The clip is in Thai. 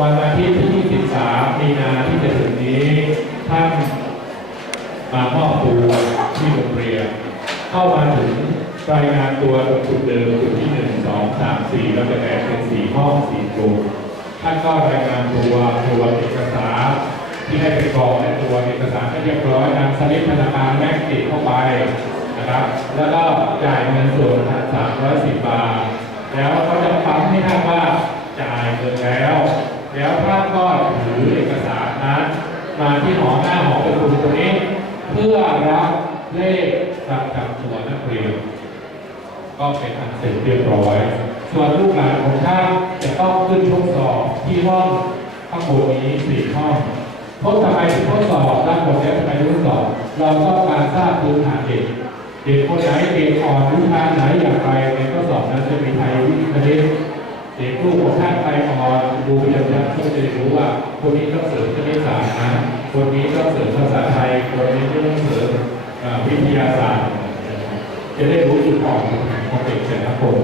วันอาทิตย์ที่ 23 มีนาที่จะถึงนี้ท่านมามอบตัวที่โรงเรียนเข้ามาถึงรายงานตัวตรงจุดเดิมจุดที่ 1 2 3 4แล้วจะแบ่งเป็น 4 ห้อง 4กลุ่มท่านก็รายงานตัวตัวเอกสารที่ได้ไปกรอกในตัวเอกสารให้เรียบร้อยนำสลิปธนาคารแบงก์ติดเข้าไปนะครับ แล้วก็จ่ายเงินส่วนสามร้อยสิบบาท แล้วก็จะปั๊มให้ท่านว่าจ่ายเงินแล้วท่านก็ถือเอกสารนั้น มาที่หอหน้าหอประชุมตรงนี้ เพื่อรับเลขประจำตัวนักเรียนก็เป็นอันเสร็จเรียบร้อย ส่วนลูกหลานของท่านจะต้องขึ้นทดสอบที่ห้องข้างบนนี้สี่ห้องทดทำไมถึงทดสอบด้านบนแล้วทำไมทดสอบ เราต้องการทราบพื้นฐานเด็กเด็กคนไหนเด็กอ่อนวิชาไหนอย่างไรในข้อสอบนั้นจะมีไทยวิทย์คณิตเด็กลูกของท่านไปอ่อนดูพยัญชนะก็จะได้รู้ว่าคนนี้ต้องเสริมคณิตศาสตร์นะ วิทยาศาสตร์ จะได้รู้จุดอ่อนของเด็กแต่ละคน